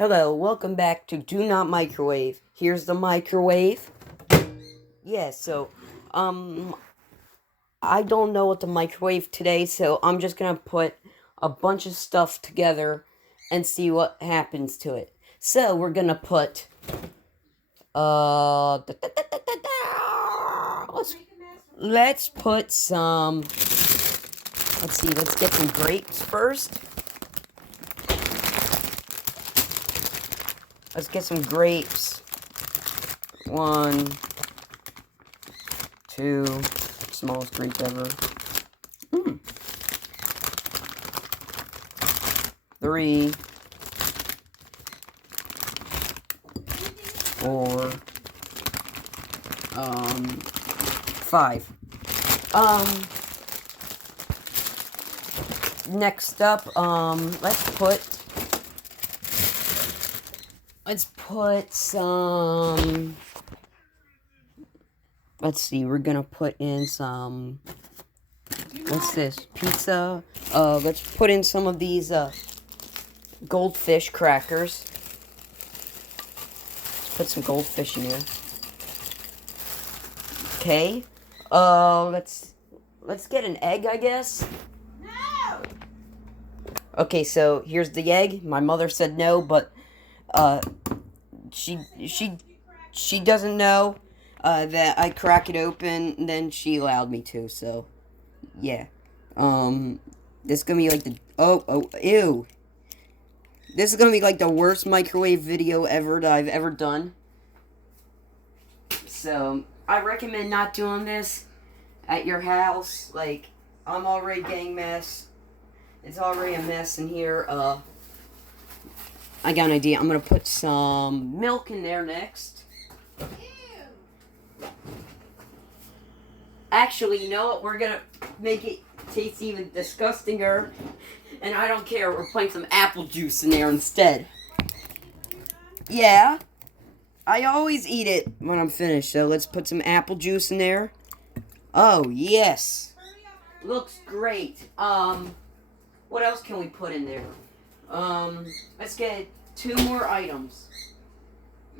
Hello, welcome back to Do Not Microwave. Here's the microwave. Yeah, I don't know what to microwave today, so I'm just gonna put a bunch of stuff together and see what happens to it. So, we're gonna put, let's put some, let's get some grapes first. Let's get some grapes. 1, 2, smallest grape ever. 3, 4, 5. Next up, let's put some, let's see, we're gonna put in some, what's this, pizza, let's put in some of these, goldfish crackers. Let's put some goldfish in here. Okay, let's get an egg, I guess. No! Okay, so here's the egg. My mother said no, but, she doesn't know that I crack it open, and then she allowed me to, so yeah. This is gonna be like ew. This is gonna be like the worst microwave video ever that I've ever done. So I recommend not doing this at your house. Like, I'm already getting mess. It's already a mess in here. I got an idea. I'm gonna put some milk in there next. Ew. Actually, you know what? We're gonna make it taste even disgustinger. And I don't care. We're putting some apple juice in there instead. Yeah. I always eat it when I'm finished. So let's put some apple juice in there. Oh, yes. Looks great. What else can we put in there? Let's get 2 more items.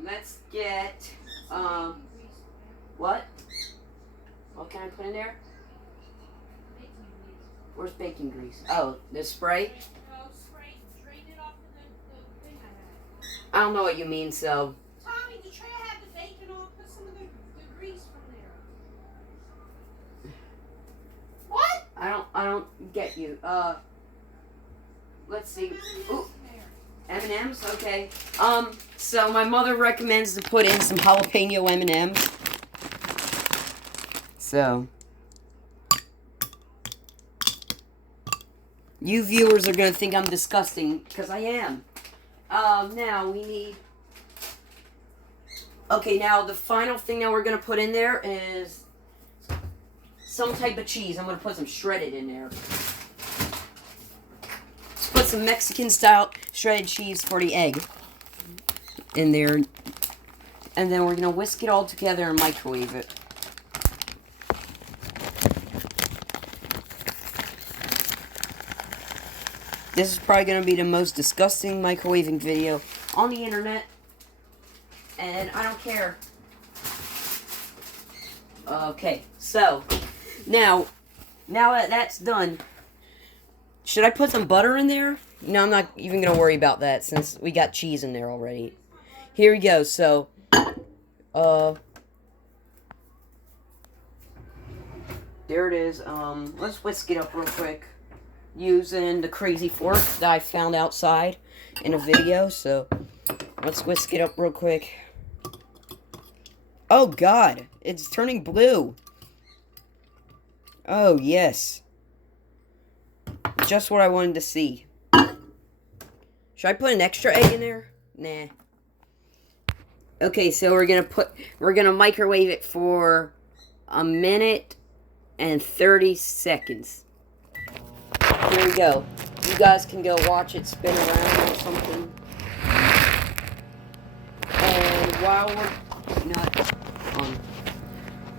Let's get, what? What can I put in there? Where's baking grease? Oh, the spray? Drain it off of the thing I had. I don't know what you mean, so. Tommy, the tray I had the bacon on, put some of the grease from there. What? I don't get you. Let's see. Ooh, M&ms? Okay. So my mother recommends to put in some jalapeno M&ms. So. You viewers are gonna think I'm disgusting, because I am. Now we need... Okay, now the final thing that we're gonna put in there is some type of cheese. I'm gonna put some shredded in there. Let's put some Mexican-style shredded cheese for the egg in there. And then we're gonna whisk it all together and microwave it. This is probably going to be the most disgusting microwaving video on the internet. And I don't care. Okay, so, now that that's done, should I put some butter in there? No, I'm not even going to worry about that since we got cheese in there already. Here we go, so, there it is. Let's whisk it up real quick. Using the crazy fork that I found outside in a video, so let's whisk it up real quick. Oh god, it's turning blue. Oh yes. Just what I wanted to see. Should I put an extra egg in there? Nah. Okay, so we're gonna microwave it for 1 minute and 30 seconds. Here we go. You guys can go watch it spin around or something. And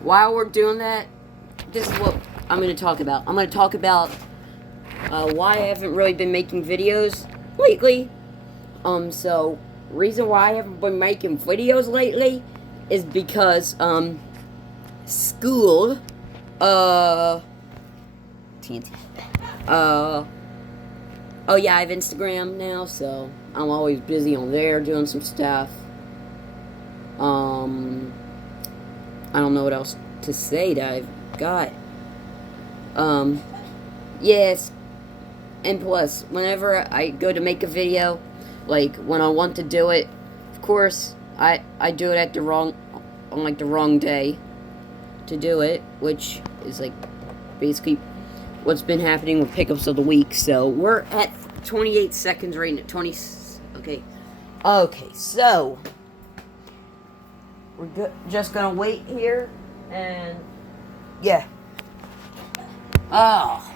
while we're doing that, this is what I'm going to talk about. I'm going to talk about why I haven't really been making videos lately. So reason why I haven't been making videos lately is because, school, TNT, oh yeah, I have Instagram now, so I'm always busy on there doing some stuff. I don't know what else to say that I've got. Yes, and plus, whenever I go to make a video, like when I want to do it, of course, I do it at the wrong, on like the wrong day to do it, which is like basically what's been happening with pickups of the week. So we're at 28 seconds right now. Okay, so we're just gonna wait here, and yeah. Oh,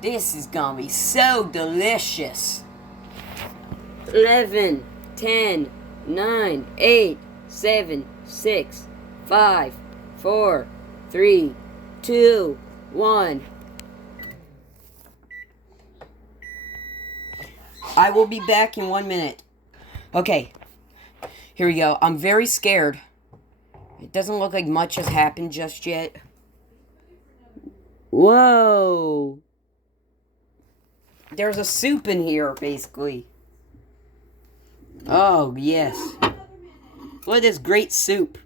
this is gonna be so delicious. 11, 10, 9, 8, 7, 6, 5, 4, 3, 2, 1. I will be back in 1 minute. Okay, here we go. I'm very scared. It doesn't look like much has happened just yet. Whoa. There's a soup in here, basically. Oh, yes. Look at this great soup.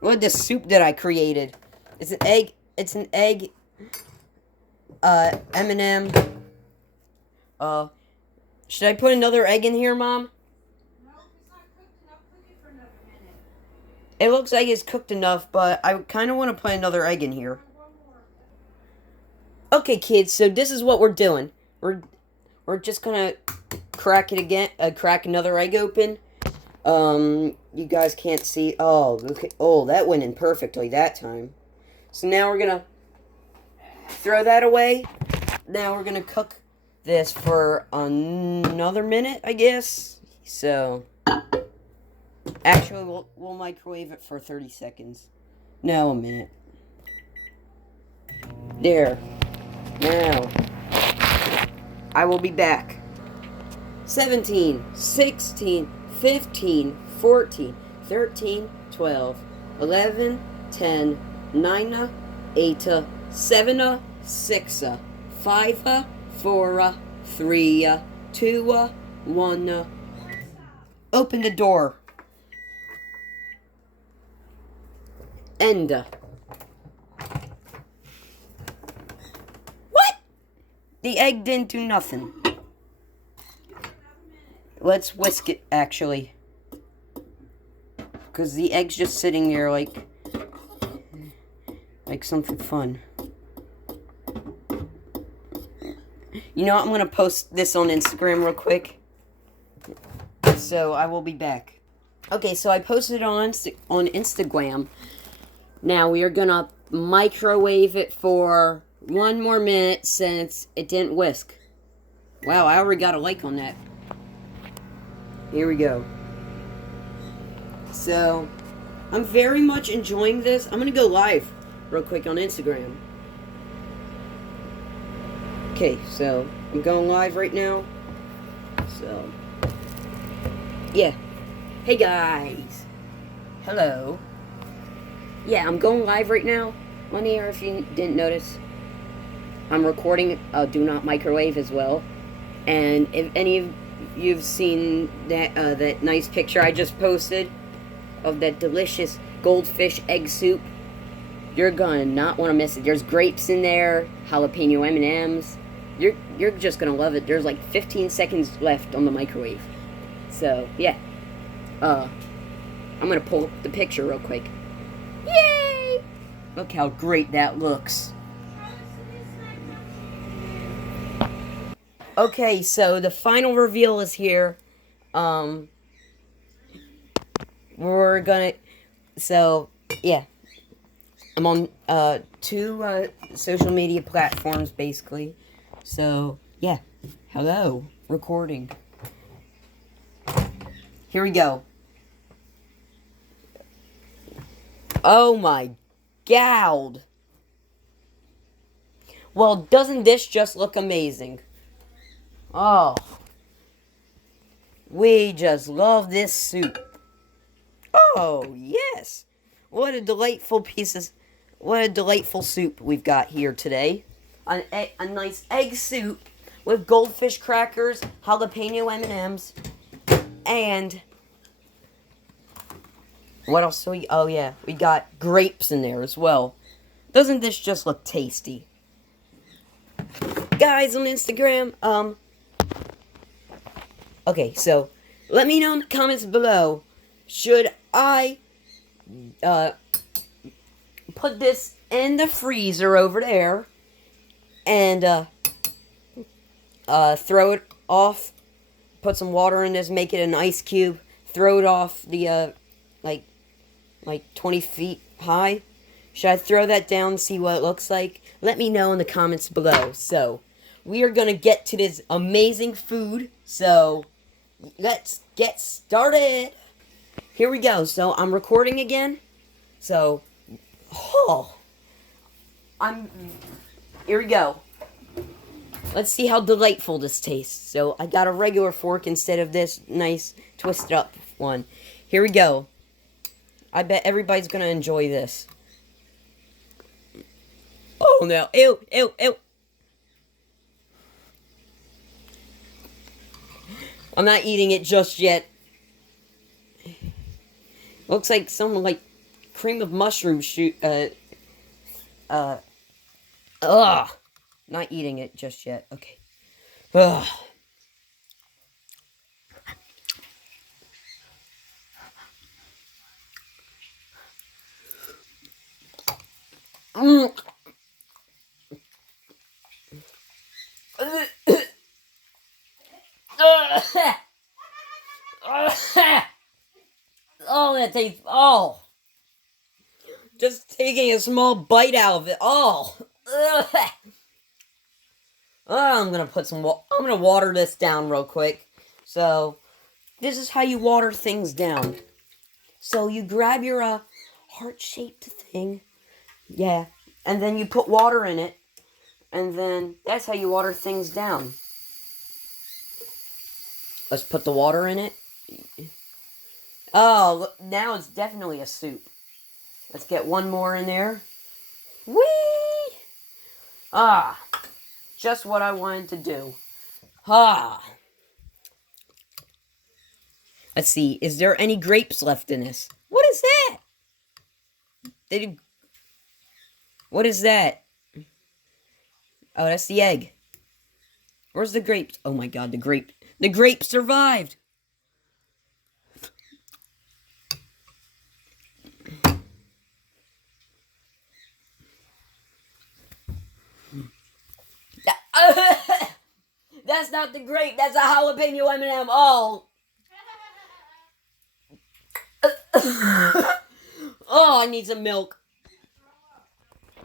Look at this soup that I created. It's an egg, M&M. Should I put another egg in here, Mom? No, it's not cooked enough. Cook it for another minute. It looks like it's cooked enough, but I kind of want to put another egg in here. One more. Okay, kids, so this is what we're doing. We're just gonna crack it again, crack another egg open. You guys can't see. Oh, okay. Oh, that went in perfectly that time. So now we're gonna throw that away. Now we're gonna cook this for another minute, I guess. So, actually, we'll microwave it for 30 seconds. No, a minute. There. Now, I will be back. 17, 16, 15, 14, 13, 12, 11, 10, 9, 8, 7, 6, 5, 4, 3, 2, 1. Open the door. End. What? The egg didn't do nothing. Let's whisk it, actually. Because the egg's just sitting there like something fun. You know what? I'm going to post this on Instagram real quick. So, I will be back. Okay, so I posted it on Instagram. Now, we are going to microwave it for 1 more minute since it didn't whisk. Wow, I already got a like on that. Here we go. So, I'm very much enjoying this. I'm going to go live real quick on Instagram. Okay, so I'm going live right now. So, yeah. Hey guys. Hello. Yeah, I'm going live right now on here if you didn't notice. I'm recording Do Not Microwave as well. And if any of you've seen that nice picture I just posted of that delicious goldfish egg soup, you're gonna not want to miss it. There's grapes in there, jalapeno M&ms. You're just gonna love it. There's like 15 seconds left on the microwave. So yeah, I'm gonna pull up the picture real quick. Yay! Look how great that looks. Okay, so the final reveal is here. We're gonna, so yeah, I'm on 2 social media platforms basically. So yeah, hello, recording. Here we go. Oh my god. Well, doesn't this just look amazing? Oh. We just love this soup. Oh, yes. What a delightful soup we've got here today. A nice egg soup with goldfish crackers, jalapeno M&ms, and what else? Oh yeah, we got grapes in there as well. Doesn't this just look tasty? Guys on Instagram, okay, so let me know in the comments below, should I put this in the freezer over there and throw it off, put some water in this, make it an ice cube, throw it off the like 20 feet high? Should I throw that down and see what it looks like? Let me know in the comments below. So, we are going to get to this amazing food. So, let's get started. Here we go. So, I'm recording again. So, here we go. Let's see how delightful this tastes. So, I got a regular fork instead of this nice twisted up one. Here we go. I bet everybody's gonna enjoy this. Oh no. Ew, ew, ew. I'm not eating it just yet. Looks like some cream of mushroom shoot. Not eating it just yet. Okay. Ugh. Oh, that tastes. Oh, just taking a small bite out of it. Oh, I'm gonna put some. I'm gonna water this down real quick. So, this is how you water things down. So you grab your heart-shaped thing. Yeah, and then you put water in it, and then that's how you water things down. Let's put the water in it. Oh, look, now it's definitely a soup. Let's get one more in there. Whee! Ah, just what I wanted to do. Ah. Let's see, is there any grapes left in this? What is that? What is that? Oh, that's the egg. Where's the grapes? Oh my god, the grape survived! That's not the grape, that's a jalapeno M&M. Oh! Oh, I need some milk.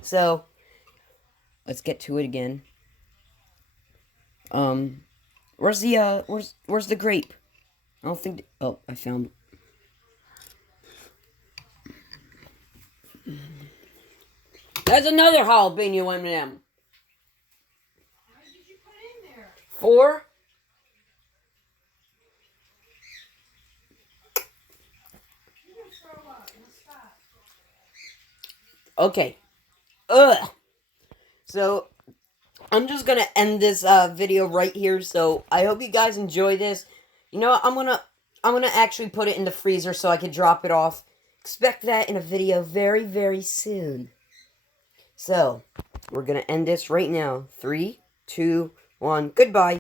So, let's get to it again. Where's the grape? I don't think. Oh, I found it. There's another jalapeno M&M. How many did you put in there? 4. You're gonna throw up. Now stop. Okay. Ugh. So, I'm just gonna end this video right here. So, I hope you guys enjoy this. You know what? I'm gonna actually put it in the freezer so I can drop it off. Expect that in a video very, very soon. So, we're gonna end this right now. 3, 2, 1. Goodbye.